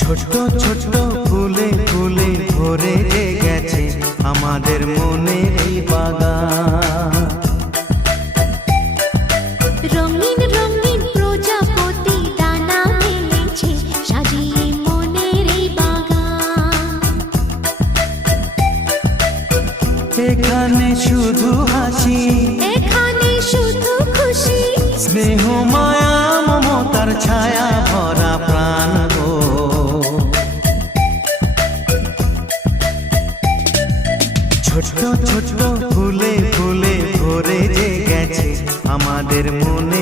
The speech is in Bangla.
ছোট্ট ছোট্ট ফুলে ফুলে ভরে গেছে আমাদের মনের এই বাগান। রঙিন রঙিন প্রজাপতি ডানা মেলেছে সাজিয়ে মনের এই বাগান। এখানে শুধু হাসি, এখানে শুধু খুশি, স্নেহ মায়া মমতার ছায়া ভরা প্রাণ গো। ছোট্ট ছোট্ট ফুলে ফুলে ভরে গেছে আমাদের মনে